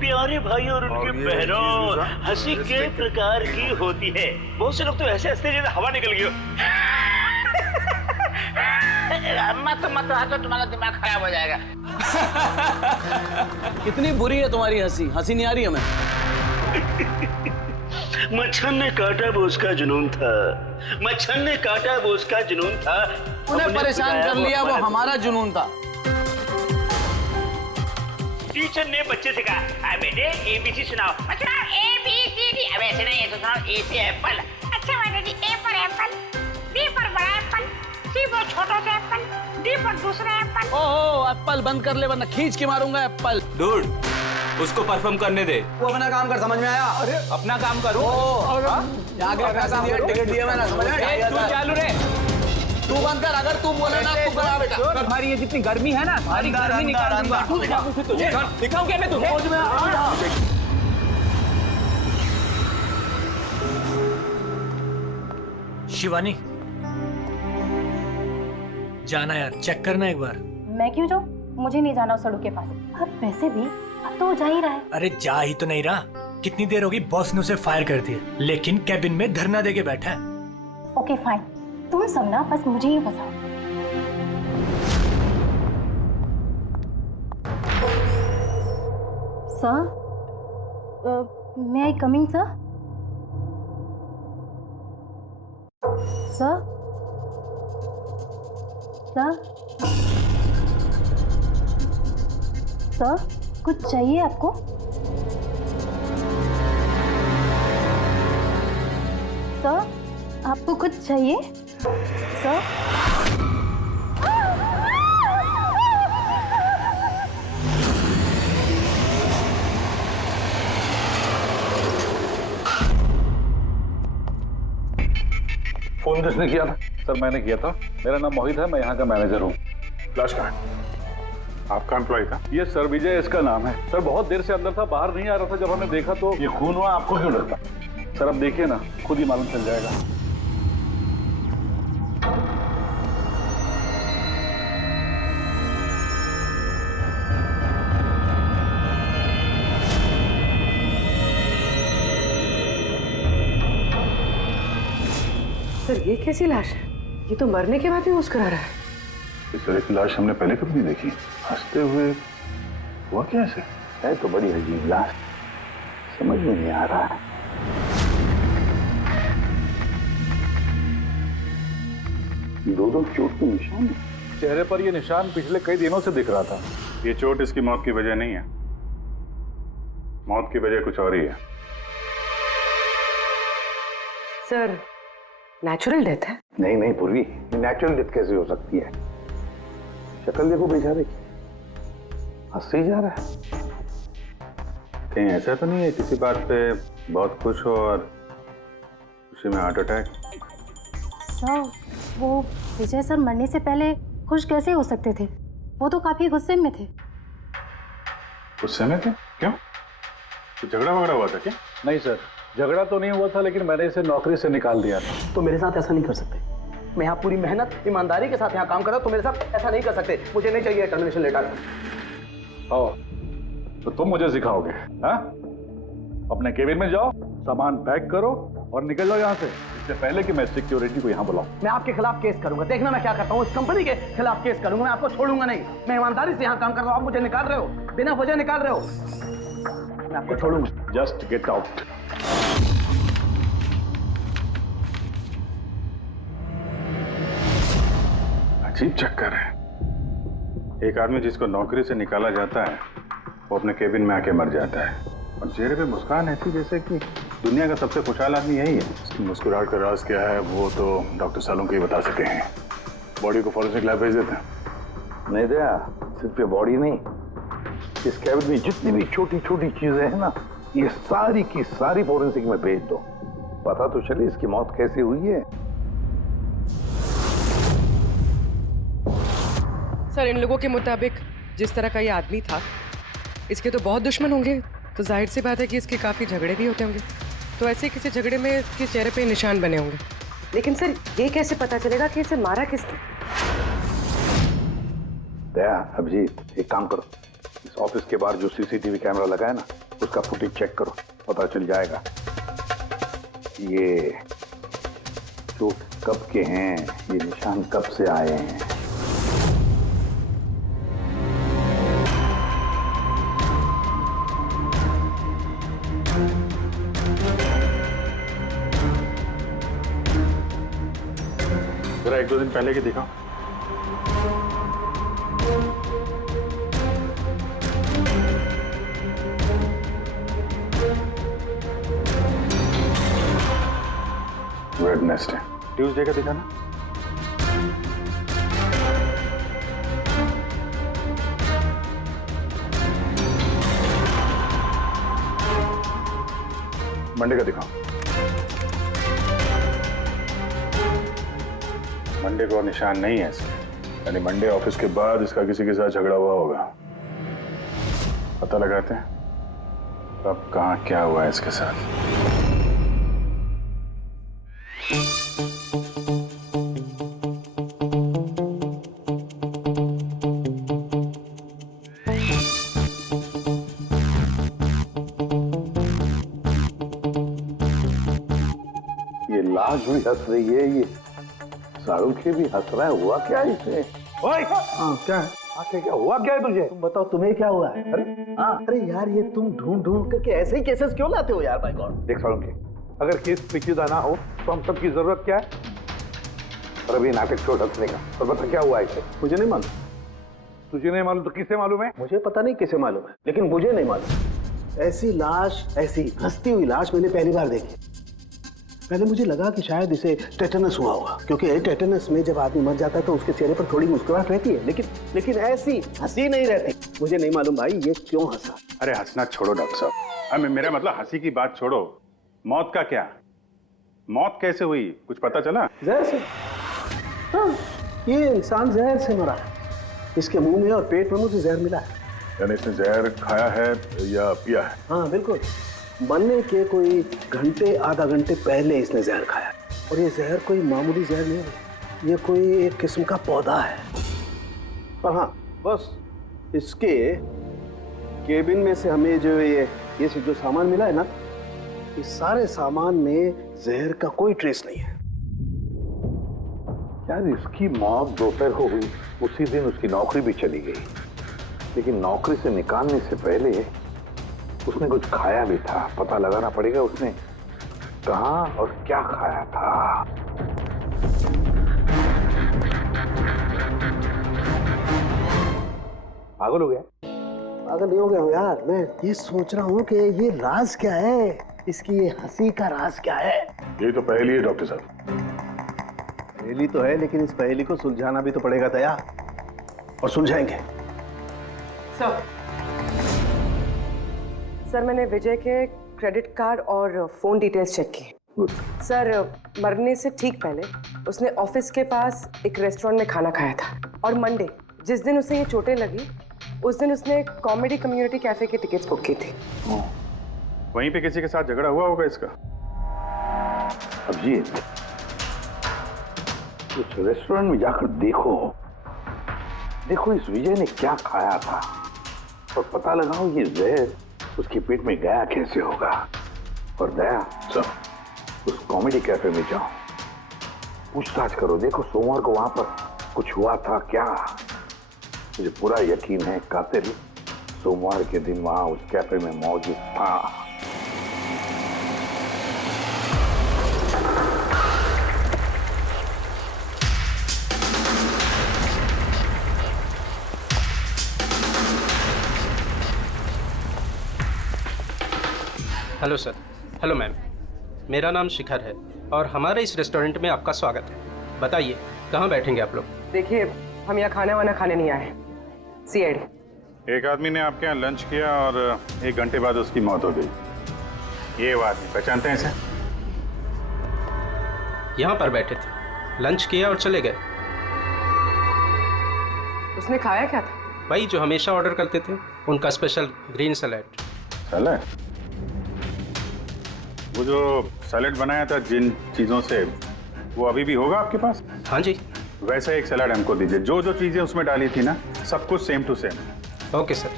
प्यारे भाई और उनकी बहनों, हंसी के प्रकार की होती है। बहुत से लोग तो ऐसे हंसते जैसे हवा निकल गई हो। मत हंसो, तुम्हारा दिमाग खराब हो जाएगा। कितनी बुरी है तुम्हारी हंसी, हंसी नहीं आ रही हमें। मच्छर ने काटा वो उसका जुनून था, मच्छर ने काटा वो उसका जुनून था। उन्हें परेशान कर लिया वो हमारा जुनून था। टीचर ने बच्चे से कहा, बेटे ABC सुनाओ। बच्चा ABCD। अब ऐसे नहीं, ऐसे सुनाओ। A से एप्पल। अच्छा बेटे जी, A पर एप्पल, B पर बड़ा एप्पल, C पर छोटा सा एप्पल, D पर दूसरा एप्पल। ओहो, एप्पल बंद कर ले वरना खींच के मारूंगा एप्पल। डूड, उसको परफॉर्म करने दे। वो अपना काम कर, समझ में आया? अरे अपना काम करो। आगे पैसे दिए, टिकट दिए मैंने, समझ में आया? तू चालू रे। तू बंद कर, अगर तू बोले ना तू बना बेटा। तुम्हारी ये जितनी गर्मी है ना, सारी गर्मी निकाल दूंगा। दिखाऊं क्या मैं तुझे? शिवानी, जाना यार, चेक करना एक बार। मैं क्यों जाऊँ? मुझे नहीं जाना उस सड़क के पास। अब वैसे भी अब तो वो जा ही रहा है। अरे जा ही तो नहीं रहा। कितनी देर होगी बॉस ने उसे फायर कर दिया, लेकिन कैबिन में धरना देके बैठा है। ओके फाइन, तुम सब ना बस मुझे ही फंसाओ। Sir, may I coming sir? Sir, sir, sir, कुछ चाहिए आपको? सर, आपको कुछ चाहिए? सर, फोन किसने किया था? सर मैंने किया था। मेरा नाम मोहित है, मैं यहाँ का मैनेजर हूँ। लाश कहाँ है? आपका एम्प्लॉय था? ये सर विजय इसका नाम है। सर बहुत देर से अंदर था, बाहर नहीं आ रहा था। जब हमने देखा तो ये खून हुआ। आपको क्यों लगता? सर अब देखिए ना, खुद ही मालूम चल जाएगा। सर ये कैसी लाश है? ये तो मरने के बाद भी मुस्कुरा रहा है। इस तरह की लाश हमने पहले कभी नहीं देखी। हंसते हुए हुआ कैसे? है तो बड़ी अजीब लाश, समझ में नहीं आ रहा है। दो चोट के निशान है चेहरे पर। ये निशान पिछले कई दिनों से दिख रहा था। ये चोट इसकी मौत की वजह नहीं है। मौत की वजह कुछ और ही है। सर नेचुरल डेथ है? नहीं नहीं पूर्वी, नेचुरल डेथ कैसे हो सकती है? शक्ल देखो बेचारे की, हंस ही जा रहा है। कहीं ऐसा तो नहीं है किसी बात पे बहुत खुश हो और उसी में हार्ट अटैक? सर, वो विजय सर मरने से पहले खुश कैसे हो सकते थे? वो तो काफी गुस्से में थे। गुस्से में थे? क्यों? कुछ झगड़ा वगड़ा हुआ था क्या? नहीं सर, झगड़ा तो नहीं हुआ था, लेकिन मैंने इसे नौकरी से निकाल दिया था। तो मेरे साथ ऐसा नहीं कर सकते। मैं यहाँ पूरी मेहनत ईमानदारी के साथ यहाँ काम कर रहा हूँ, तो मेरे साथ ऐसा नहीं कर सकते। मुझे नहीं चाहिए टर्मिनेशन लेटर। आओ, तो तुम मुझे सिखाओगे? हाँ, अपने केबिन में जाओ, सामान पैक करो और निकल जाओ यहाँ से, इससे पहले कि मैं सिक्योरिटी को यहाँ बुलाऊं। मैं आपके खिलाफ केस करूंगा। देखना मैं क्या करता हूँ। इस कंपनी के खिलाफ केस करूंगा। मैं आपको छोड़ूंगा नहीं। मैं ईमानदारी से यहाँ काम कर रहा हूँ, आप मुझे निकाल रहे हो, बिना वजह निकाल रहे हो। मैं आपको छोड़ूंगा। Just get out. अजीब चक्कर है। एक आदमी जिसको नौकरी से निकाला जाता है वो अपने केबिन में आके मर जाता है और चेहरे पे मुस्कान ऐसी जैसे कि दुनिया का सबसे खुशहाल आदमी यही है। इसकी मुस्कुराहट का राज क्या है वो तो डॉक्टर सालों के ही बता सके हैं। बॉडी को फॉरेंसिक लैब भेज देते हैं। नहीं दया, सिर्फ ये बॉडी नहीं, इस कैबिन में जितनी भी छोटी छोटी चीजें हैं ना, ये सारी की सारी फॉरेंसिक में भेज दो। पता तो चले इसकी मौत कैसे हुई है। सर इन लोगों के मुताबिक जिस तरह का ये आदमी था, इसके तो बहुत दुश्मन होंगे, तो जाहिर सी बात है कि इसके काफी झगड़े भी होते होंगे। तो ऐसे किसी झगड़े में इसके चेहरे पे निशान बने होंगे। लेकिन सर ये कैसे पता चलेगा कि इसे मारा किसने? दया, अभिजीत, एक काम करो, इस ऑफिस के बाहर जो सीसीटीवी कैमरा लगा है ना, उसका फुटेज चेक करो, पता चल जाएगा ये चोट कब के हैं, ये निशान कब से आए हैं। जरा 1-2 दिन पहले की दिखाओ। वेडनेसडे, ट्यूसडे का दिखाना। मंडे का दिखाओ। मंडे को निशान नहीं है इसके, यानी मंडे ऑफिस के बाद इसका किसी के साथ झगड़ा हुआ होगा। पता लगाते हैं अब कहाँ क्या हुआ है इसके साथ। ये लाश भी हंस रही है, ये शाहरुख भी हंस रहा है। हुआ क्या है इसे? ओए क्या है? आखिर क्या हुआ, क्या है तुझे? तुम बताओ तुम्हें क्या हुआ है? अरे यार ये तुम ढूंढ ढूंढ करके ऐसे ही केसेस क्यों लाते हो यार? By God. देख शाहरुख, अगर केस पेचीदा ना हो तो हम सबकी जरूरत क्या है? और अभी नाटक छोड़ हंसने का, और बता क्या हुआ इसे? मुझे नहीं मालूम। तुझे नहीं मालूम तो किसे मालूम है? मुझे पता नहीं किसे मालूम है, लेकिन मुझे नहीं मालूम। ऐसी लाश, ऐसी हंसती हुई लाश मैंने पहली बार देखी। पहले मुझे लगा कि शायद इसे टेटनस हुआ होगा, क्योंकि टेटनस में जब आदमी मर जाता है तो उसके चेहरे पर थोड़ी मुस्कुराहट रहती है, लेकिन ऐसी हंसी नहीं रहती। मुझे नहीं मालूम भाई ये क्यों हंसा। अरे हंसना छोड़ो डॉक्टर साहब, मेरा मतलब हंसी की बात छोड़ो, मौत का क्या? मौत कैसे हुई, कुछ पता चला? जहर से। हाँ, ये इंसान जहर से मरा है। इसके मुंह में और पेट में मुझे जहर मिला है। यानी इसने जहर खाया है या पिया है? हाँ बिल्कुल, मरने के कोई घंटे आधा घंटे पहले इसने जहर खाया। और ये जहर कोई मामूली जहर नहीं है, ये कोई एक किस्म का पौधा है। पर हाँ, बस इसके केबिन में से हमें जो ये जो सामान मिला है ना, इस सारे सामान में जहर का कोई ट्रेस नहीं है। यार इसकी मौत दोपहर को हुई, उसी दिन उसकी नौकरी भी चली गई, लेकिन नौकरी से निकालने से पहले उसने कुछ खाया भी था। पता लगाना पड़ेगा उसने कहाँ और क्या खाया था। पागल हो गया? पागल नहीं हो गया हूँ यार, मैं ये सोच रहा हूँ कि ये राज क्या है, इसकी ये हंसी का राज क्या है। ये तो पहेली है डॉक्टर साहब। पहेली तो है, लेकिन इस पहेली को सुलझाना भी तो पड़ेगा दया, और सुलझाएंगे। सर मैंने विजय के क्रेडिट कार्ड और फोन डिटेल्स चेक की। सर मरने से ठीक पहले उसने ऑफिस के पास एक रेस्टोरेंट में खाना खाया था, और मंडे जिस दिन उसे ये चोटें लगी उस दिन उसने कॉमेडी कम्युनिटी कैफे की टिकट्स बुक की थी। वहीं पे किसी के साथ झगड़ा हुआ होगा इसका। अभिजीत, उस रेस्टोरेंट में जाकर देखो इस विजय ने क्या खाया था, और पता लगाओ ये जहर उसके पेट में गया कैसे होगा। और दया उस कॉमेडी कैफे में जाओ, पूछताछ करो, देखो सोमवार को वहां पर कुछ हुआ था क्या। मुझे पूरा यकीन है कातिल सोमवार के दिन वहां उस कैफे में मौजूद था। Hello sir. हेलो मैम, मेरा नाम शिखर है और हमारे इस रेस्टोरेंट में आपका स्वागत है। बताइए कहाँ बैठेंगे आप लोग? देखिए हम यहाँ खाना वाना खाने नहीं आए, सीआईडी। एक आदमी ने आपके यहाँ लंच किया और 1 घंटे बाद उसकी मौत हो गई। ये वो आदमी पहचानते हैं इसे? यहाँ पर बैठे थे, लंच किया और चले गए। उसने खाया क्या था? भाई जो हमेशा ऑर्डर करते थे, उनका स्पेशल ग्रीन सैलेड। सैलेड? वो जो सैलेड बनाया था जिन चीज़ों से, वो अभी भी होगा आपके पास? हाँ जी। वैसा एक सैलेड हमको दीजिए, जो जो चीज़ें उसमें डाली थी ना, सब कुछ same to same. Okay sir.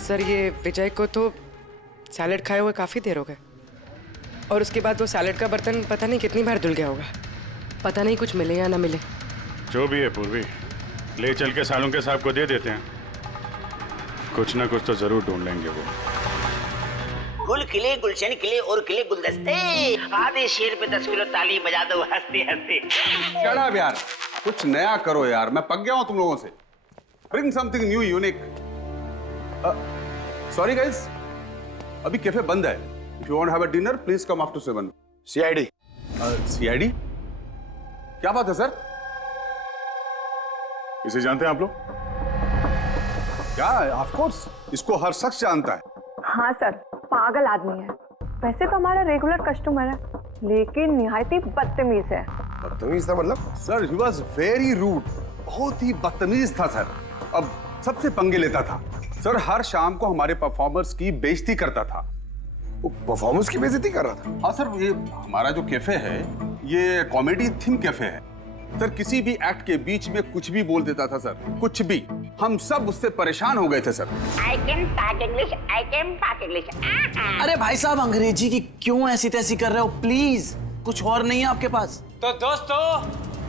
Sir ये विजय को तो सैलेड खाए हुए काफ़ी देर हो गए और उसके बाद वो सैलेड का बर्तन पता नहीं कितनी बार धुल गया होगा। पता नहीं कुछ मिले या ना मिले। जो भी है पूर्वी, ले चल के सालों के साहब को दे देते हैं, कुछ ना कुछ तो जरूर ढूंढ लेंगे वो। गुल खिले गुलशन खिले और खिले गुलदस्ते, आधे शेर पे 10 किलो ताली बजा दो हंसते हंसते। चढ़ा यार, कुछ नया करो यार, मैं पक गया हूं तुम लोगों से। Bring something new, unique. Sorry guys, अभी कैफे बंद है। If you want to have a dinner, please come after 7. CID. CID? क्या बात है सर? इसे जानते हैं आप लोग? क्या? Of course, इसको हर शख्स जानता है। हाँ सर, पागल आदमी है। वैसे तो हमारा रेगुलर कस्टमर है, लेकिन निहायती बदतमीज है। बदतमीज था मतलब? Sir, he was very rude. बहुत ही बदतमीज था सर। अब सबसे पंगे लेता था। सर, हर शाम को हमारे परफॉर्मर्स की बेइज्जती करता था। वो परफॉर्मेंस की बेइज्जती कर रहा था? हाँ सर, ये हमारा जो कैफे है, ये कॉमेडी थीम कैफे है। सर, किसी भी एक्ट के बीच में कुछ भी बोल देता था सर, कुछ भी। हम सब उससे परेशान हो गए थे sir. I can talk English, I can talk English. अरे भाई साहब, अंग्रेजी की क्यों ऐसी तैसी कर रहे हो? प्लीज, कुछ और नहीं है आपके पास? तो दोस्तों,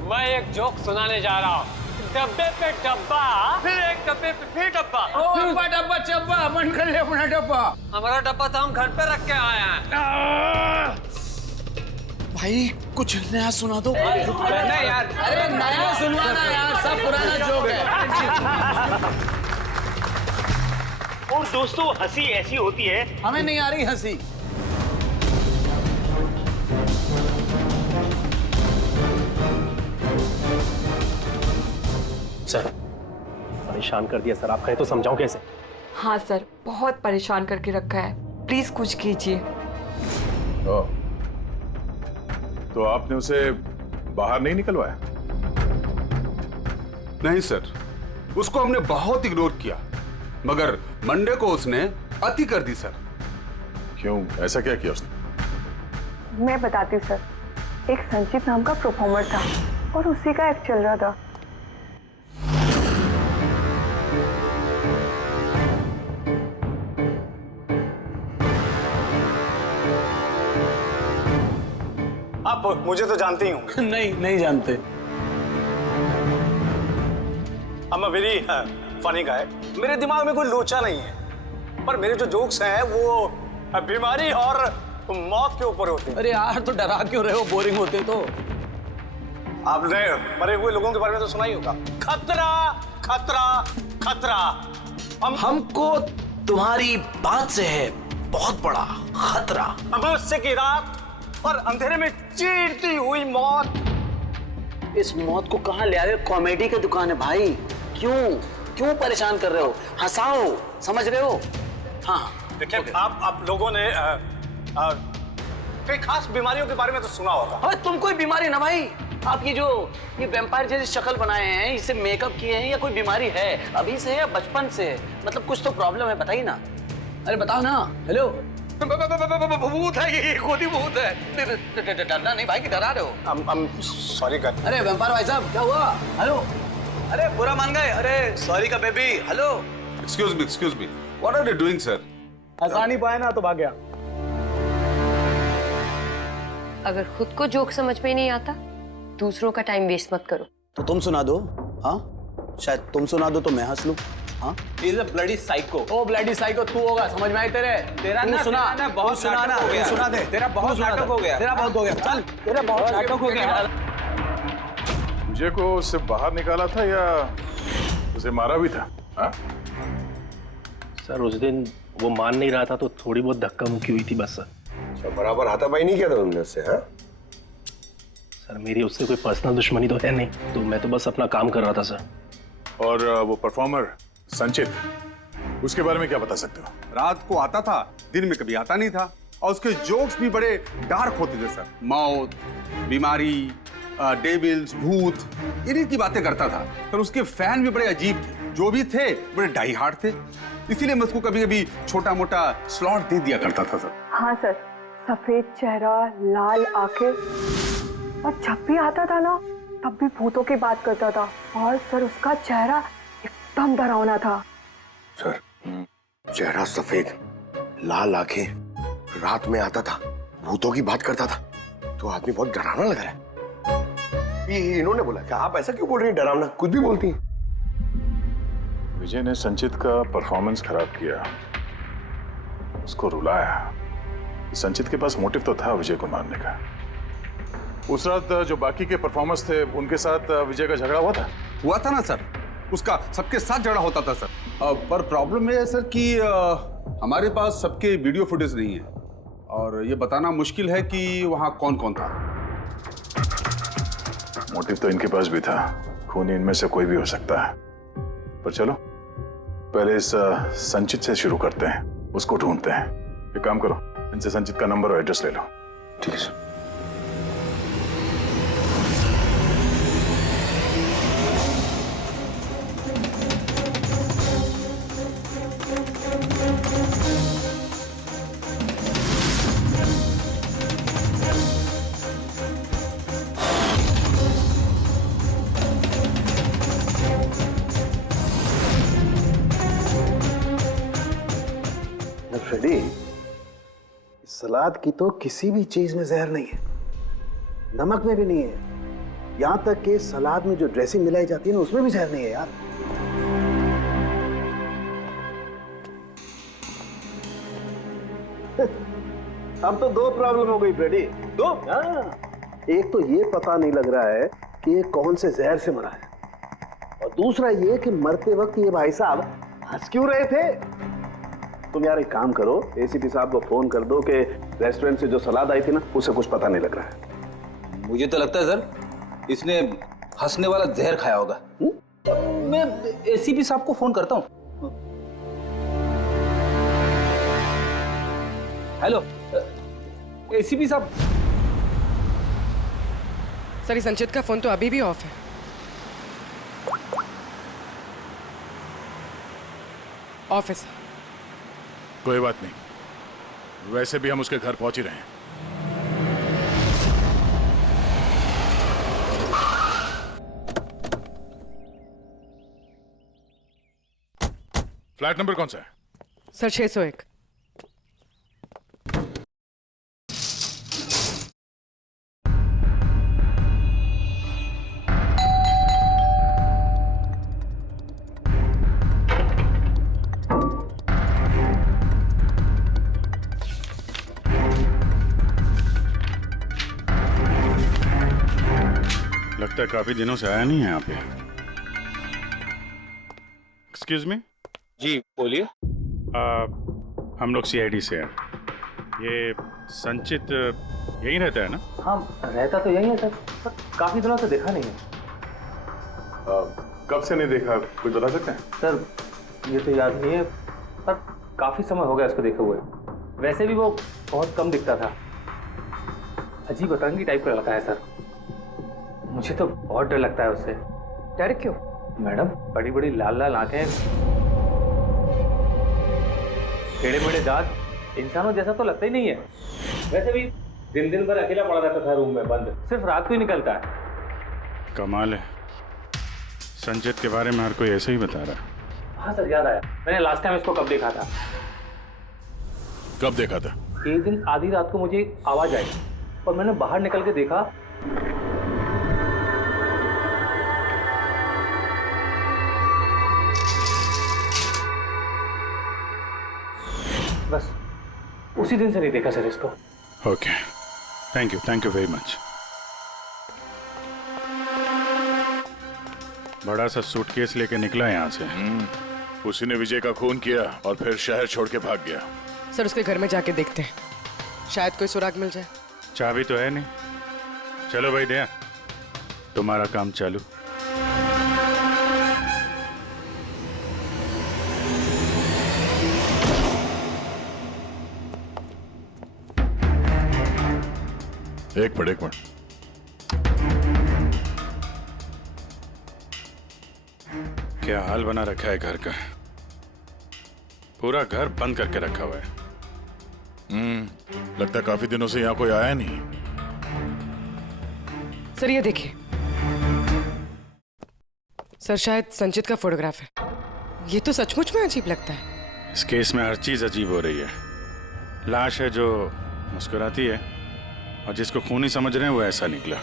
मैं एक जोक सुनाने जा रहा हूँ। डब्बे पे डब्बा, फिर एक डब्बे पे फिर डब्बा। डब्बा डब्बा चब्बा, मन कर ले अपना डब्बा। हमारा डब्बा तो हम घर पे रख के आए हैं। भाई कुछ नया सुना दो। नहीं यार, अरे नया सुनवाना यार, सब पुराना जोक है। और दोस्तों, हंसी ऐसी होती है। हमें नहीं आ रही हंसी। सर, परेशान कर दिया सर, आप कहें तो समझाऊं कैसे? हाँ सर, बहुत परेशान करके रखा है, प्लीज कुछ कीजिए। तो आपने उसे बाहर नहीं निकलवाया? नहीं सर, उसको हमने बहुत इग्नोर किया, मगर मंडे को उसने अति कर दी सर। क्यों, ऐसा क्या किया उसने? मैं बताती हूँ सर, एक संचित नाम का परफॉर्मर था और उसी का एक्ट चल रहा था। आप मुझे तो जानते ही होंगे। नहीं, नहीं जानते। I'm a very funny guy. मेरे दिमाग में कोई लोचा नहीं है, पर मेरे जो जोक्स हैं वो बीमारी और मौत के ऊपर होते हैं। अरे यार, तो डरा क्यों रहे हो? बोरिंग होते तो। आपने मरे हुए लोगों के बारे में तो सुना ही होगा। खतरा खतरा खतरा। हमको तुम्हारी बात से है बहुत बड़ा खतरा। अमावस्या की रात और अंधेरे में चीरती हुई मौत। इस मौत को कहाँ ले आ रहे हो? कॉमेडी की दुकान है भाई। क्यों परेशान कर रहे हो? हंसाओ, समझ रहे हो? हाँ देखिए, आप लोगों ने कई खास बीमारियों के बारे में तो सुना होगा। अरे तुम कोई बीमारी ना भाई, आप ये वैम्पायर जैसी शक्ल बनाए हैं, इसे मेकअप किए हैं, या कोई बीमारी है अभी से या बचपन से? मतलब कुछ तो प्रॉब्लम है, बताइए ना। अरे बताओ ना। हेलो, भूत है ये, खुद ही भूत है। डरना नहीं भाई, कि डरा रहे हो? सॉरी कर। अरे वैम्पायर भाई साहब, क्या हुआ? हेलो, अरे बुरा मान गए? अरे सॉरी का baby. Hello, excuse me, what are you doing sir? हंसा नहीं पाया ना तो भाग गया। अगर खुद को जोक समझ में नहीं आता, दूसरों का टाइम वेस्ट मत करो। तो तुम सुना दो। हाँ, शायद तुम सुना दो तो मैं हंस लूं। हाँ, He's a bloody psycho। ओ ब्लडी साइको तू होगा, समझ में आई तेरे? तेरा ना सुना, बहुत सुना ना, नाटक हो गया। सुना दे। तेरा बहुत नाटक हो गया। तेरा बहुत हो गया। चल, तेरा बहुत नाटक हो गया। मुझे को उससे बाहर निकाला था या उसे मारा भी था? हाँ? सर, उस दिन वो मान नहीं रहा था तो थोड़ी बहुत धक्का मुक्की हुई थी बस सर। अच्छा, बराबर हाथापाई नहीं किया था तुमने उससे? हाँ सर, मेरी उससे कोई पर्सनल दुश्मनी तो है नहीं, तो मैं तो बस अपना काम कर रहा था सर। और वो परफॉर्मर संचित, उसके बारे में क्या बता सकते हो? रात को आता था, दिन में कभी आता नहीं था, और उसके जोक्स भी बड़े डार्क होते थे सर। मौत, बीमारी, डेविल्स, भूत, इन्हीं की बातें करता था। पर उसके फैन भी बड़े अजीब थे, जो भी थे बड़े डाई हार्ड थे। इसीलिए मैं उसको कभी कभी छोटा मोटा स्लॉट दे दिया करता था सर। हाँ सर, सफेद चेहरा, लाल आंखें, और जब भी आता था ना तब भी भूतों की बात करता था। और सर, उसका चेहरा एकदम डरावना था। सर, चेहरा सफेद, लाल आंखें, रात में आता था, भूतों की बात करता था, तो आदमी बहुत डरावना लग रहा है। ये इन्होंने बोला कि आप ऐसा क्यों बोल रही हैं, डरावना कुछ भी बोलती हैं। विजय ने संचित का परफॉर्मेंस खराब किया, उसको रुलाया। संचित के पास मोटिव तो था विजय को मारने का। उस रात जो बाकी के परफॉर्मर्स थे उनके साथ विजय का झगड़ा हुआ था ना सर, उसका सबके साथ झगड़ा होता था सर। पर प्रॉब्लम ये है सर कि हमारे पास सबके वीडियो फुटेज नहीं है और ये बताना मुश्किल है कि वहां कौन कौन था। मोटिव तो इनके पास भी था, खूनी इनमें से कोई भी हो सकता है। पर चलो पहले इस संचित से शुरू करते हैं, उसको ढूंढते हैं। एक काम करो, इनसे संचित का नंबर और एड्रेस ले लो। ठीक है सर। फ्रेडी, सलाद की तो किसी भी चीज में जहर नहीं है, नमक में भी नहीं है, यहां तक कि सलाद में जो ड्रेसिंग मिलाई जाती है ना उसमें भी जहर नहीं है यार। अब तो दो प्रॉब्लम हो गई फ्रेडी, दो। एक तो ये पता नहीं लग रहा है कि ये कौन से जहर से मरा है, और दूसरा ये कि मरते वक्त ये भाई साहब हंस क्यों रहे थे। तुम यार एक काम करो, एसीपी साहब को फोन कर दो कि रेस्टोरेंट से जो सलाद आई थी ना उसे कुछ पता नहीं लग रहा है। मुझे तो लगता है सर इसने हंसने वाला जहर खाया होगा। मैं एसीपी साहब को फोन करता हूँ। हेलो एसीपी साहब। सर संचित का फोन तो अभी भी ऑफ है। ऑफिस। कोई बात नहीं, वैसे भी हम उसके घर पहुंच ही रहे हैं। फ्लैट नंबर कौन सा है? सर 601। लगता है काफी दिनों से आया नहीं है यहाँ पे। Excuse me. जी बोलिए। हम लोग सीआईडी से हैं। ये संचित यहीं रहता है ना? हाँ रहता तो यहीं है सर, पर काफी दिनों से देखा नहीं है। कब से नहीं देखा, कुछ बता सकते हैं? सर ये तो याद नहीं है, पर काफी समय हो गया उसको देखे हुए। वैसे भी वो बहुत कम दिखता था, अजीब अतरंगी टाइप का लड़का है सर। मुझे तो बहुत डर लगता है उससे। डर क्यों? मैडम बड़ी बड़ी लाल लाल आंखें, टेढ़े मेढ़े दांत, इंसानों जैसा तो लगता ही नहीं है। वैसे भी दिन दिन भर अकेला पड़ा रहता था रूम में बंद, सिर्फ रात को ही निकलता है। कमाल है, संचित के बारे में हर कोई ऐसे ही बता रहा है। हाँ सर याद आया, मैंने लास्ट टाइम इसको कब देखा था। कब देखा था? एक दिन आधी रात को मुझे आवाज आई और मैंने बाहर निकल के देखा, बस उसी दिन से नहीं देखा सर इसको। Okay, thank you very much. बड़ा सा सूटकेस लेके निकला यहाँ से। उसी ने विजय का खून किया और फिर शहर छोड़ के भाग गया। सर उसके घर में जाके देखते हैं, शायद कोई सुराग मिल जाए। चाबी तो है नहीं। चलो भाई दया, तुम्हारा काम चालू। एक मिनट। क्या हाल बना रखा है घर का, पूरा घर बंद करके रखा हुआ है। लगता है काफी दिनों से यहाँ कोई आया नहीं। सर ये देखिए, सर शायद संचित का फोटोग्राफ है। ये तो सचमुच में अजीब लगता है। इस केस में हर चीज अजीब हो रही है। लाश है जो मुस्कुराती है और जिसको खूनी समझ रहे हैं वो ऐसा निकला।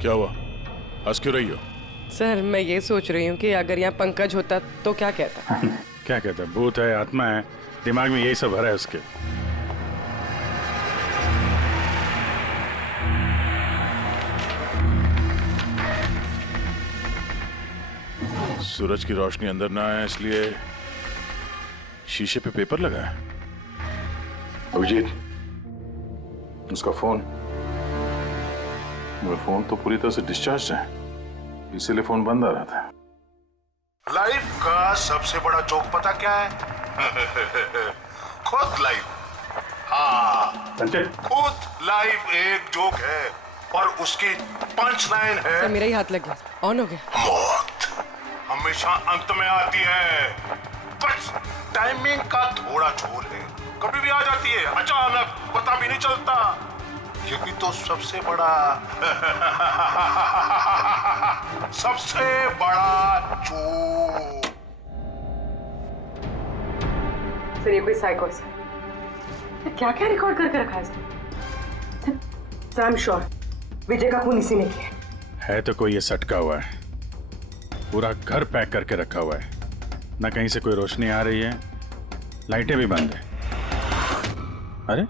क्या हुआ, हंस क्यों रही हो? सर मैं ये सोच रही हूँ कि अगर यहाँ पंकज होता तो क्या कहता। क्या कहता है? भूत है, आत्मा है, दिमाग में यही सब भरा है उसके। सूरज की रोशनी अंदर ना आए इसलिए शीशे पे पेपर लगा है। अभिजीत, उसका फोन। मेरा फोन तो पूरी तरह से डिस्चार्ज है, इसीलिए फोन बंद आ रहा था। लाइफ का सबसे बड़ा जोक पता क्या है? खुद लाइफ। हाँ, खुद लाइफ एक जोक है और उसकी पंच लाइन है। सर मेरा ही हाथ लग गया, ऑन हो गया। मौत हमेशा अंत में आती है, बस टाइमिंग का थोड़ा झोल है। कभी भी आ जाती है अचानक, पता भी नहीं चलता। यही तो सबसे बड़ा सबसे बड़ा जोक। सर ये कोई साइकोस है। क्या क्या रिकॉर्ड करके रखा है इसने? सर आई एम श्योर विजय का खून इसी ने किया है। तो कोई ये सटका हुआ है, पूरा घर पैक करके रखा हुआ है। ना कहीं से कोई रोशनी आ रही है, लाइटें भी बंद है। अरे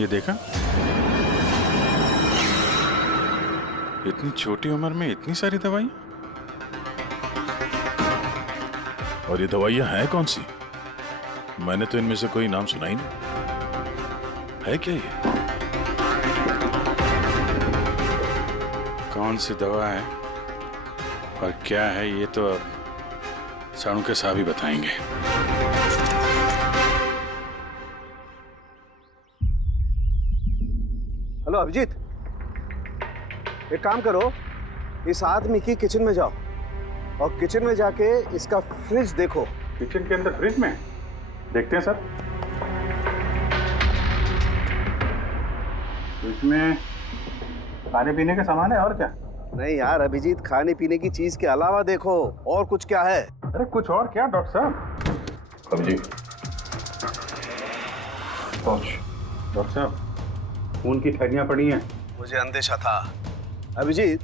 ये देखा, इतनी छोटी उम्र में इतनी सारी दवाइयां। और ये दवाइयां हैं कौन सी? मैंने तो इनमें से कोई नाम सुना ही नहीं। है क्या ये? कौन सी दवा है और क्या है ये तो अब साणु के साहब ही बताएंगे। हेलो अभिजीत, एक काम करो, इस आदमी की किचन में जाओ और किचन में जाके इसका फ्रिज देखो। किचन के अंदर फ्रिज में? देखते हैं सर। इसमें खाने पीने का सामान है और क्या? नहीं यार अभिजीत, खाने पीने की चीज के अलावा देखो और कुछ क्या है। अरे कुछ और क्या डॉक्टर साहब? अभिजीत डॉक्टर साहब, खून की थैलियां पड़ी हैं। मुझे अंदेशा था। अभिजीत,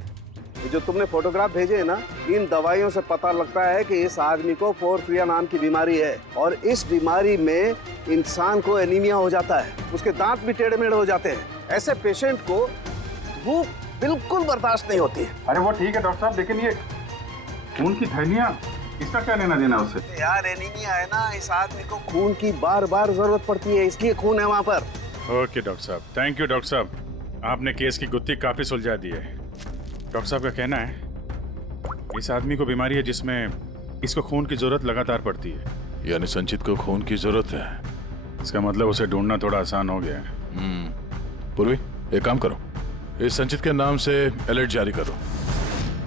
ये जो तुमने फोटोग्राफ भेजे हैं ना, इन दवाइयों से पता लगता है कि इस आदमी को पोर्फिरिया नाम की बीमारी है और इस बीमारी में इंसान को एनीमिया हो जाता है, उसके दांत भी टेढ़े मेढ़े हो जाते हैं। ऐसे पेशेंट को भूख बिल्कुल बर्दाश्त नहीं होती है। अरे वो ठीक है डॉक्टर साहब, लेकिन ये खून की थैलियां, इसका क्या लेना देना उससे? यार एनीमिया है ना, इस आदमी को खून की बार बार जरूरत पड़ती है, इसलिए खून है वहाँ पर। ओके डॉक्टर साहब, थैंक यू डॉक्टर साहब, आपने केस की गुत्थी काफी सुलझा दी है। डॉक्टर साहब का कहना है इस आदमी को बीमारी है जिसमें इसको खून की जरूरत लगातार पड़ती है। यानी संचित को खून की जरूरत है। इसका मतलब उसे ढूंढना थोड़ा आसान हो गया है। पूर्वी, एक काम करो, इस संचित के नाम से अलर्ट जारी करो।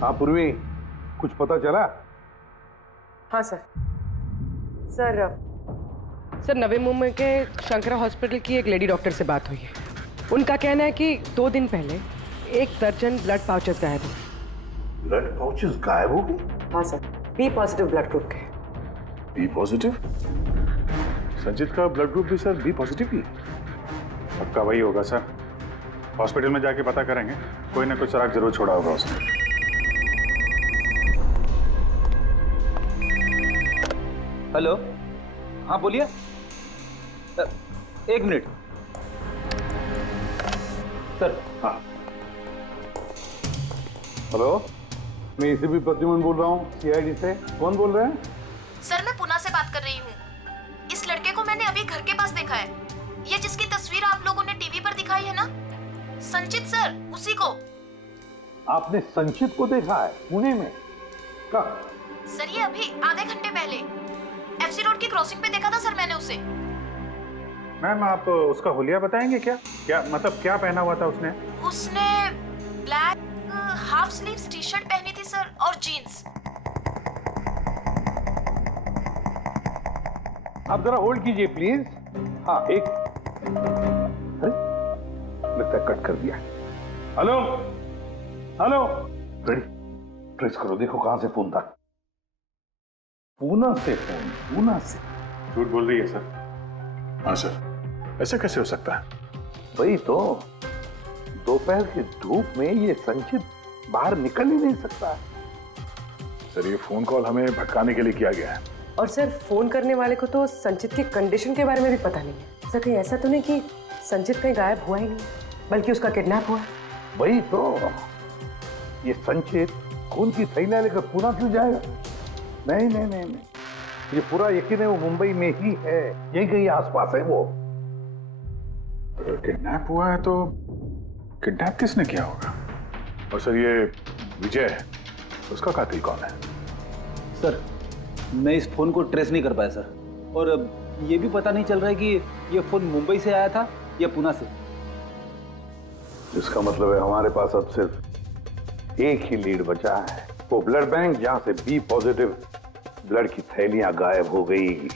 हाँ पूर्वी, कुछ पता चला? हाँ सर नवी मुंबई के शंकरा हॉस्पिटल की एक लेडी डॉक्टर से बात हुई है। उनका कहना है कि 2 दिन पहले 1 दर्जन ब्लड पाउचेस गायब हुए। ब्लड पाउचेस गायब हो गए? हाँ sir, B positive blood group के। B positive? संचित का ब्लड ग्रुप भी सर बी पॉजिटिव ही? पक्का वही होगा सर, हॉस्पिटल में जाके पता करेंगे, कोई ना कोई सुराग जरूर छोड़ा होगा उसने। हेलो, हाँ बोलिए। 1 मिनट सर। हाँ हेलो, मैं एसीपी प्रद्युमन बोल रहा हूँ सीआईडी से। कौन बोल रहे हैं? सर मैं पुणे से बात कर रही हूँ। इस लड़के को मैंने अभी घर के पास देखा है। ये जिसकी तस्वीर आप लोगों ने टीवी पर दिखाई है ना, संचित सर, उसी को। आपने संचित को देखा है पुणे में? कब? सर ये अभी आधे घंटे पहले एफसी रोड की क्रॉसिंग पे देखा था सर मैंने उसे। मैम आप उसका हुलिया बताएंगे क्या? क्या मतलब क्या पहना हुआ था उसने? उसने black half sleeves T shirt पहनी थी सर और जीन्स। आप जरा होल्ड कीजिए प्लीज। हाँ एक, अरे लगता है कट कर दिया। Hello hello. रेडी, ट्रेस करो, देखो कहां से फोन था। पूना से फोन, पूना से। झूठ बोल रही है सर। हाँ सर, ऐसा कैसे हो सकता है? वही तो, दोपहर की धूप में ये संचित बाहर निकल ही नहीं सकता। सर ये फोन कॉल हमें भटकाने के लिए किया गया है। और सर फोन करने वाले को तो संचित की कंडीशन के बारे में भी पता नहीं है। सर कहीं ऐसा तो नहीं कि संचित कहीं गायब हुआ ही नहीं, बल्कि उसका किडनैप हुआ? वही तो, ये संचित खून की थैलियां लेकर पूना क्यों जाएगा? नहीं नहीं नहीं नहीं, ये पूरा यकीन है वो मुंबई में ही है, यही कहीं आसपास है वो। किडनैप हुआ है तो किडनैप किसने किया होगा? और सर ये विजय है, उसका कातिल कौन है? सर मैं इस फोन को ट्रेस नहीं कर पाया सर, और ये भी पता नहीं चल रहा है कि ये फोन मुंबई से आया था या पुणे से। इसका मतलब है हमारे पास अब सिर्फ एक ही लीड बचा है, वो ब्लड बैंक जहां से बी पॉजिटिव ब्लड की थैलियां गायब हो गई,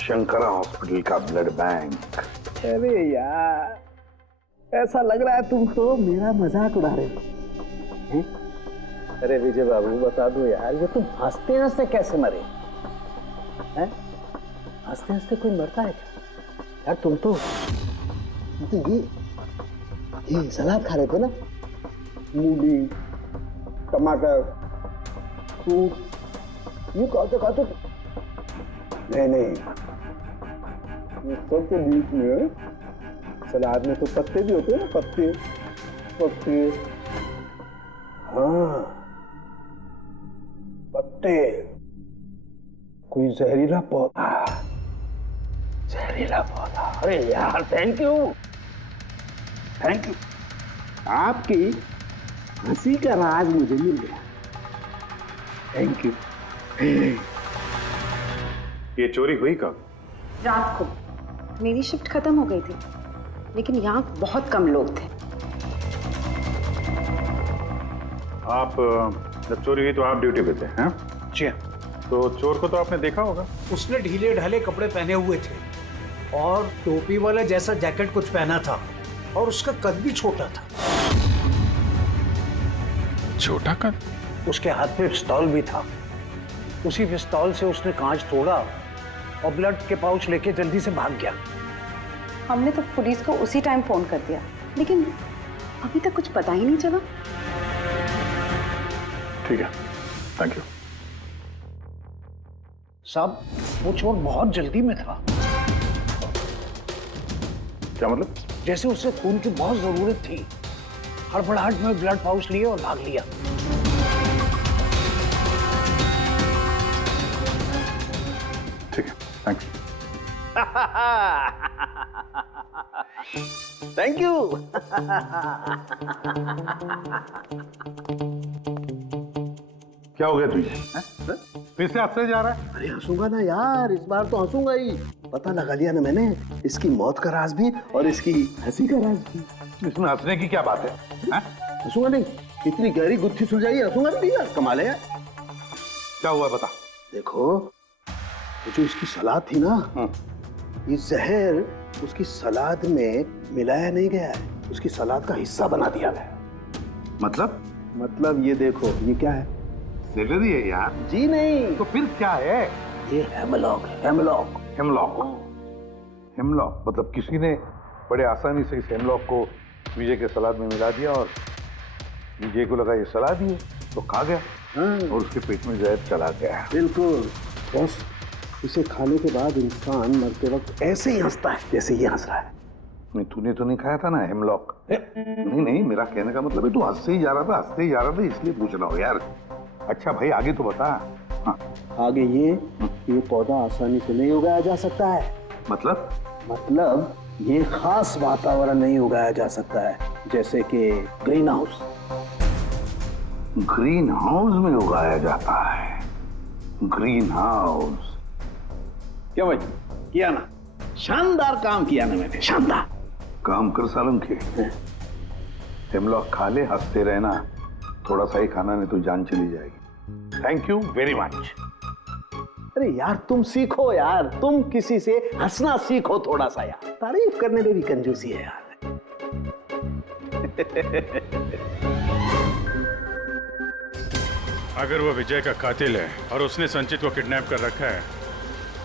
शंकरा हॉस्पिटल का ब्लड बैंक। अरे यार, ऐसा लग रहा है तुम तो मेरा मजाक उड़ा रहे हो। अरे विजय बाबू बता दो यार, ये तुम हंसते हंसते कैसे मरे हैं? हंसते हंसते कोई मरता है क्या यार? तुम तो ये सलाद खा रहे थे ना, मूली, टमाटर, सूप, ये खाते नहीं, ये सब के बीच में सलाद में तो पत्ते भी होते हैं ना, पत्ते। हाँ पत्ते, कोई जहरीला पौधा। अरे यार थैंक यू, आपकी हंसी का राज मुझे मिल गया, थैंक यू। ये चोरी हुई कब? रात को। मेरी शिफ्ट खत्म हो गई थी, लेकिन यहाँ बहुत कम लोग थे। आप जब चोरी हुई तो आप ड्यूटी पे थे? हैं? जी। तो चोर को तो आपने देखा होगा। उसने ढीले ढाले कपड़े पहने हुए थे और टोपी वाला जैसा जैकेट कुछ पहना था, और उसका कद भी छोटा था। छोटा कद? उसके हाथ में पिस्तौल भी था। उसी पिस्तौल से उसने कांच तोड़ा और ब्लड के पाउच लेके जल्दी से भाग गया। हमने तो पुलिस को उसी टाइम फोन कर दिया, लेकिन अभी तक कुछ पता ही नहीं चला। ठीक है, थैंक यू। साहब वो चोर बहुत जल्दी में था। क्या मतलब? जैसे उसे खून की बहुत जरूरत थी, हड़बड़ाहट में ब्लड पाउच लिए और भाग लिया। ठीक है, थैंक्स। Thank you. क्या हो गया तुझे? फिर से हंसने जा रहा है? अरे हंसूंगा ना यार, इस बार तो हंसूंगा ही। पता लगा लिया ना मैंने इसकी मौत का राज भी और इसकी हंसी का राज भी। इसमें हंसने की क्या बात है? हंसूंगा नहीं, इतनी गहरी गुत्थी सुलझाई, हंसूंगा नहीं यार, कमाल है यार। क्या हुआ बता। देखो जो इसकी सलाद थी ना, ये जहर उसकी सलाद में मिलाया नहीं गया है, उसकी सलाद का हिस्सा बना दिया गया। मतलब ये देखो, ये क्या है? सेलरी है यार। जी नहीं। तो फिर क्या है? ये हेमलॉक है, हेमलॉक। हेमलॉक मतलब किसी ने बड़े आसानी से इस हेमलॉक को विजय के सलाद में मिला दिया और विजय को लगा ये सलाद ही है तो खा गया और उसके पेट में जहर चला गया। बिल्कुल बस, इसे खाने के बाद इंसान मरते वक्त ऐसे ही हंसता है जैसे ये हंस रहा है। नहीं तूने तो नहीं खाया था ना हेमलॉक? नहीं, मेरा कहने का मतलब है तू हंसते ही जा रहा था इसलिए पूछ रहा हूँ यार। अच्छा भाई आगे तो बता। हाँ। आगे ये पौधा आसानी से नहीं उगाया जा सकता है। मतलब ये खास वातावरण नहीं उगाया जा सकता है, जैसे कि ग्रीन हाउस। ग्रीन हाउस में उगाया जाता है? ग्रीन हाउस क्या भाई किया ना, शानदार काम किया ना मैंने, शानदार काम कर सालम के। हेमलॉक खा ले, हंसते रहना, थोड़ा सा ही खाना नहीं तो जान चली जाएगी। Thank you very much. अरे यार तुम सीखो यार, तुम किसी से हंसना सीखो थोड़ा सा यार, तारीफ करने में भी कंजूसी है यार। अगर वो विजय का कातिल है और उसने संचित को किडनैप कर रखा है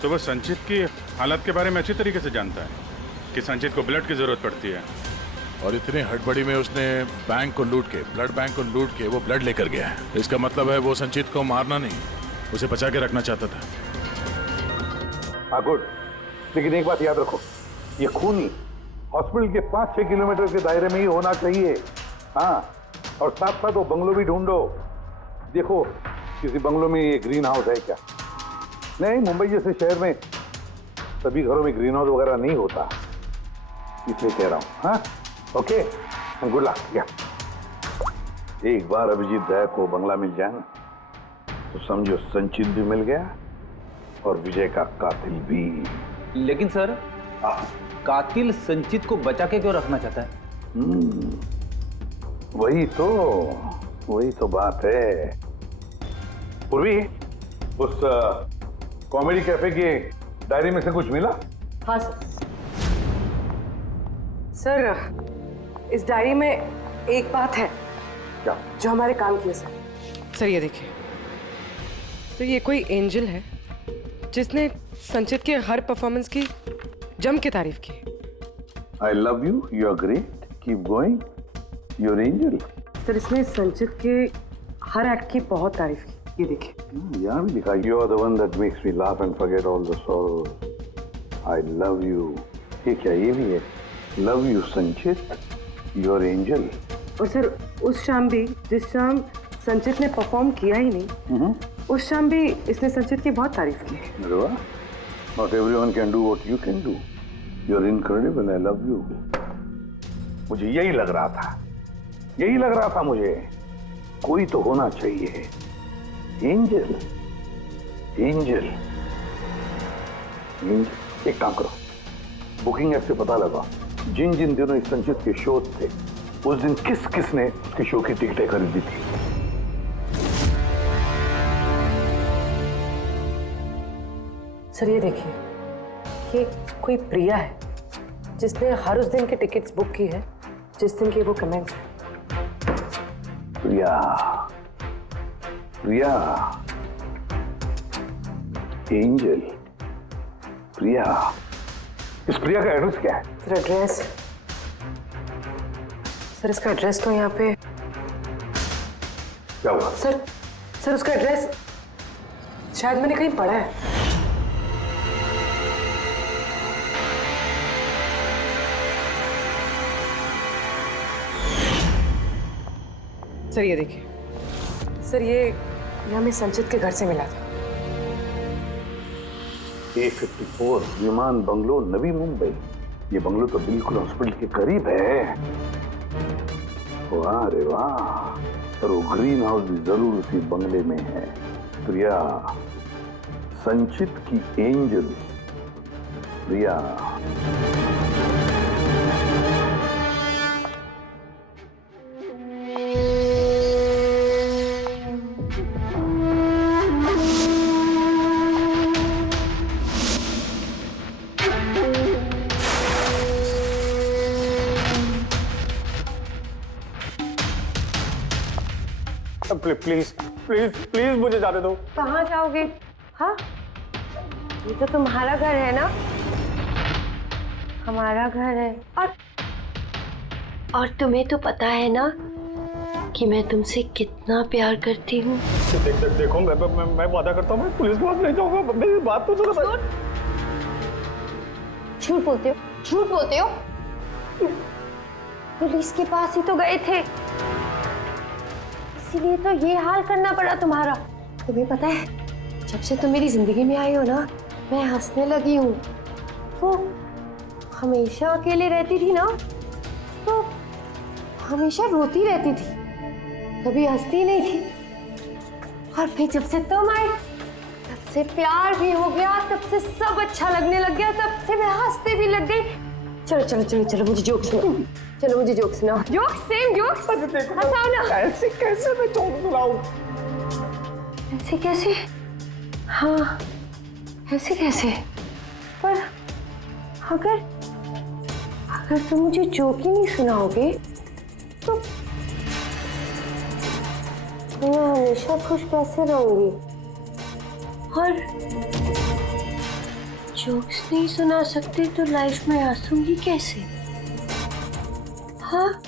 तो वो संचित की हालत के बारे में अच्छी तरीके से जानता है कि संचित को ब्लड की जरूरत पड़ती है। और इतनी हड़बड़ी में उसने बैंक को लूट के, ब्लड बैंक को लूट के वो ब्लड लेकर गया है। इसका मतलब है वो संचित को मारना नहीं, उसे बचा के रखना चाहता था। हाँ गुड, लेकिन एक बात याद रखो, ये खून ही हॉस्पिटल के 5-6 किलोमीटर के दायरे में ही होना चाहिए। हाँ, और साथ साथ वो बंगलो भी ढूंढो। देखो किसी बंगलो में ये ग्रीन हाउस है क्या? नहीं, मुंबई जैसे शहर में सभी घरों में ग्रीन हाउस वगैरह नहीं होता, इसलिए कह रहा हूँ। हाँ ओके, गुड लक। या एक बार अभिजीत दया को बंगला मिल जाए ना तो समझो संचित भी मिल गया और विजय का कातिल भी। लेकिन सर, कातिल संचित को बचा के क्यों रखना चाहता है? वही तो बात है। पूर्वी, उस कॉमेडी कैफे की डायरी में से कुछ मिला? हाँ सर, इस डायरी में एक बात है क्या? जो हमारे काम की है सर। ये देखिए, तो ये कोई एंजल है जिसने संचित के हर परफॉर्मेंस की जम के तारीफ की। I love you, you are great, keep going, you are angel. Sir, इसने संचित के हर एक्ट की बहुत तारीफ की। ये देखिए, यहाँ भी लिखा, you are the one that makes me laugh and forget all the sorrows, I love you. ये क्या, ये भी है, love you Sanchit, you are angel. और सर, उस शाम भी, जिस शाम संचित ने परफॉर्म किया ही नहीं, उस शाम भी इसने संचित की बहुत तारीफ की। अरे वाह, not everyone can do what you can do, you are incredible, I love you. मुझे यही लग रहा था मुझे, कोई तो होना चाहिए, एंजल। एक काम करो, बुकिंग ऐप से पता लगा जिन जिन दिनों इस संचित के शो थे उस दिन किस किस ने उसके शो की टिकटें खरीदी थी। सर ये देखिए, ये कोई प्रिया है जिसने हर उस दिन के टिकट्स बुक की है जिस दिन के वो कमेंट्स हैं। प्रिया, एंजल, प्रिया। इस प्रिया का एड्रेस क्या है? सर एड्रेस, सर इसका एड्रेस तो यहाँ पे क्या हुआ? सर उसका एड्रेस शायद मैंने कहीं पढ़ा है। सर ये देखिए, सर ये हमें संचित के घर से मिला था। A54 विमान बंगलो, नवी मुंबई। ये बंगलो तो बिल्कुल हॉस्पिटल के करीब है। वाह रे वाह, और वो ग्रीन हाउस भी जरूर उसी बंगले में है। प्रिया, संचित की angel Priya. Please please please मुझे जाने दो। कहाँ जाओगे? हाँ, ये तो तुम्हारा घर है ना? हमारा घर है। और तुम्हें तो पता है ना कि मैं तुमसे कितना प्यार करती हूँ। देखो मैं वादा करता हूँ, मैं पुलिस के पास नहीं जाऊंगा। मेरी बात तो सुनो। झूठ बोलते हो। पुलिस के पास ही तो गए थे, इसीलिए तो ये हाल करना पड़ा तुम्हारा। तुम्हें पता है, जब से तुम मेरी जिंदगी में आई हो ना, मैं हंसने लगी हूँ। वो हमेशा अकेले रहती थी ना, तो हमेशा रोती रहती थी, कभी हंसती नहीं थी। और फिर जब से तुम आई, तब से प्यार भी हो गया, तब से सब अच्छा लगने लग गया, तब से मैं हंसते भी लग गई। चलो चलो चलो चलो, मुझे जोक सुनाओ। चलो मुझे जोक सुनाओ। Joke, same joke. हंसाओ ना। ऐसे कैसे मैं जोक सुनाऊं? ऐसे कैसे? हाँ, ऐसे कैसे? पर अगर तुम मुझे जोक ही नहीं सुनाओगे तो मैं हमेशा खुश कैसे रहूंगी? और जोक्स नहीं सुना सकते तो लाइफ में हंसूंगी कैसे? हाँ,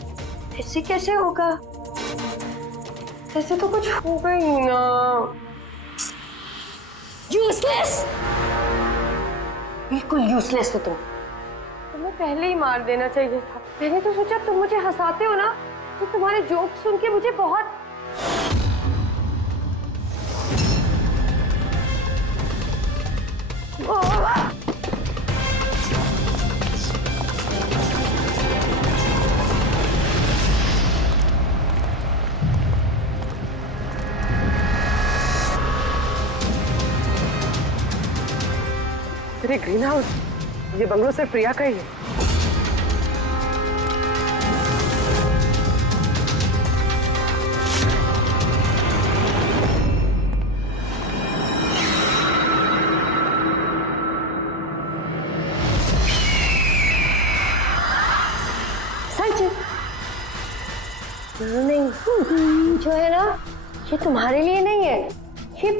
ऐसे कैसे होगा? ऐसे तो कुछ होगा ही ना। यूजलेस, बिल्कुल यूजलेस हो तुम। तुम्हें पहले ही मार देना चाहिए था। मैंने तो सोचा तुम मुझे हंसाते हो ना, तो तुम्हारे जोक सुन के मुझे बहुत अरे ग्रीन हाउस, ये बंगलो सिर्फ प्रिया का ही है। नहीं, जो है ना, ये तुम्हारे लिए नहीं है, ये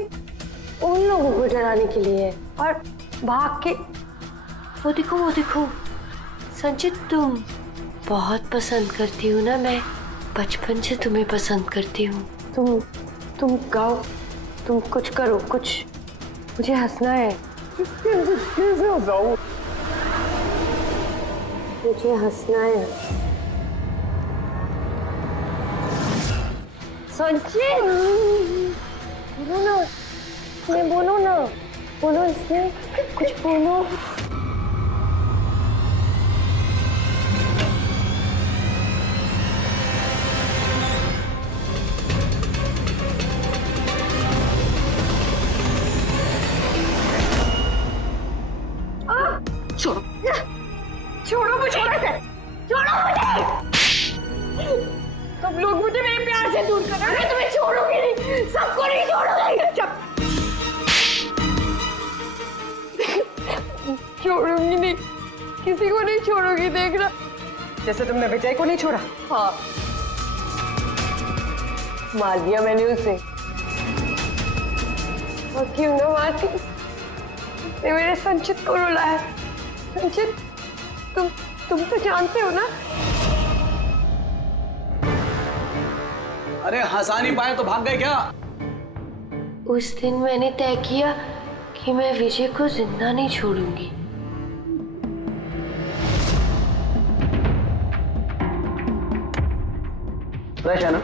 उन लोगों को डराने के लिए है। और भाग के वो देखो संचित, तुम बहुत पसंद करती हो ना, मैं बचपन से तुम्हें पसंद करती हूँ। तुम गाओ, तुम कुछ करो, कुछ, मुझे हंसना है। कैसे हंसाऊं? मुझे हंसना है। संचित, बोलो ना, बोलो ना, बोलो इसमें कुछ बोलो। छोड़ो, छोड़ो मुझे, छोड़ो मुझे। सब लोग मुझे मेरे प्यार से दूर कर रहे हैं। मैं तुम्हें छोड़ूंगी नहीं, सबको नहीं छोड़ूंगी। छोड़ूंगी नहीं, किसी को नहीं छोड़ूंगी, देखना। जैसे तुमने विजय को नहीं छोड़ा। हाँ, मार दिया मैंने उसे। और क्यों ना मारती, उसने मेरे संचित को रुलाया। संचित, तुम तो जानते हो ना। अरे हंसा नहीं पाए तो भाग गए क्या? उस दिन मैंने तय किया कि मैं विजय को जिंदा नहीं छोड़ूंगी। फ्रेश है ना?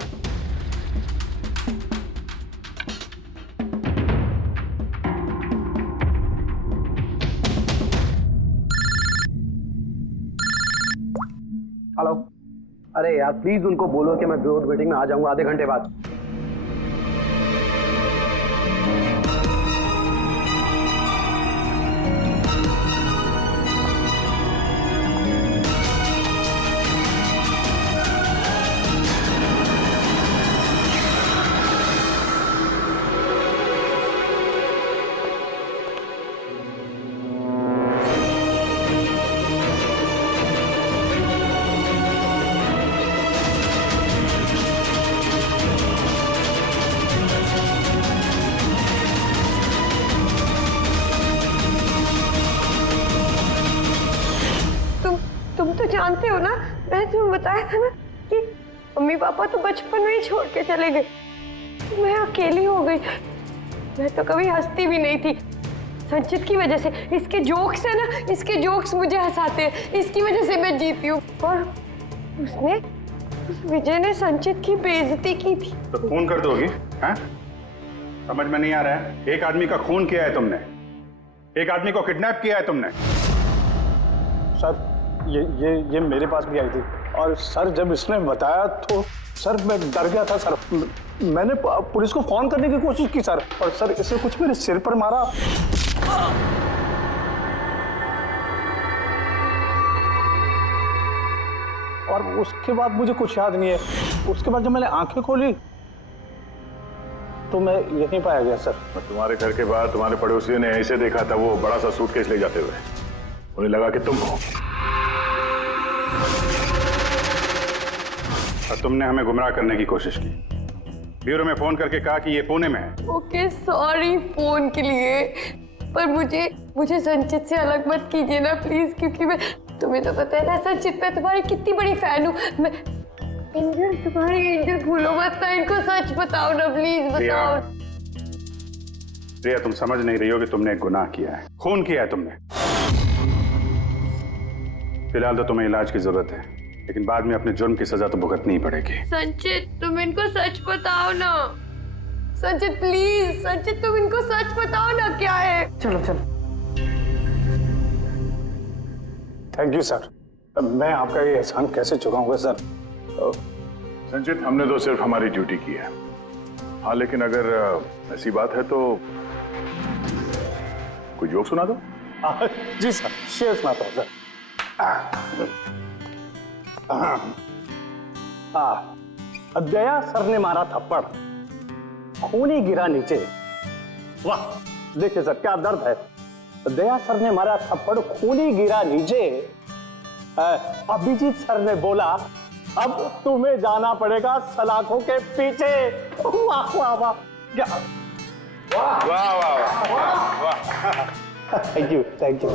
हेलो, अरे यार प्लीज उनको बोलो कि मैं बोर्ड मीटिंग में आ जाऊंगा आधे घंटे बाद। तुम तो जानते हो ना, मैंने तुम्हें बताया था ना कि मम्मी पापा तो बचपन में ही छोड़ के चले गए। मैं अकेली हो गई। मैं तो कभी हंसती भी नहीं थी, संचित की वजह से। इसके जोक्स है ना, इसके जोक्स मुझे हंसाते हैं, इसकी वजह से मैं जीती हूँ। और उस विजय ने संचित की बेइज्जती की थी। तो खून कर दोगी? हैं? समझ में नहीं आ रहा है? एक आदमी का खून किया है तुमने, एक आदमी को किडनैप किया है तुमने। सर ये मेरे पास भी आई थी, और सर जब इसने बताया तो सर मैं डर गया था सर। मैंने पुलिस को फोन करने की कोशिश की सर, और सर इसने कुछ मेरे सिर पर मारा। और उसके बाद मुझे कुछ याद नहीं है। उसके बाद जब मैंने आंखें खोली तो मैं यहीं पाया गया सर। तुम्हारे घर के बाहर तुम्हारे पड़ोसियों ने ऐसे देखा था, वो बड़ा सा सूटकेस ले जाते हुए। उन्हें लगा कि तुम हो, और तुमने हमें गुमराह करने की कोशिश की। ब्यूरो में फोन करके कहा कि ये पुणे में है। ओके सॉरी फोन के लिए, पर मुझे संचित से अलग मत कीजिए ना प्लीज, क्योंकि मैं, तुम्हें तो पता है ना संचित, मैं तुम्हारी कितनी बड़ी फैन हूँ। मैं एंजल, तुम्हारी एंजल भूलो मत ना, इनको सच बताओ ना प्लीज, बताओ। प्रिया, तुम समझ नहीं रही हो कि तुमने एक गुनाह किया है, खून किया है तुमने। फिलहाल तो तुम्हें इलाज की जरूरत है, लेकिन बाद में अपने जुर्म की सजा तो भुगतनी ही पड़ेगी। संचित तुम इनको सच बताओ ना, संचित प्लीज, संचित तुम इनको सच बताओ ना क्या है। चलो चलो। थैंक यू सर, मैं आपका ये एहसान कैसे चुकाऊंगा सर। संचित, हमने तो सिर्फ हमारी ड्यूटी की है। हाँ, लेकिन अगर ऐसी बात है तो कोई जोक सुना दो। जी सर, शेयर सुनाता हूँ सर। दया सर ने मारा थप्पड़, खूनी गिरा नीचे। वाह, देखिए सर क्या दर्द है। दया सर ने मारा थप्पड़, खूनी गिरा नीचे। अभिजीत सर ने बोला, अब तुम्हें जाना पड़ेगा सलाखों के पीछे। वाह वाह वाह, क्या वाह वाह वाह वाह। Thank you.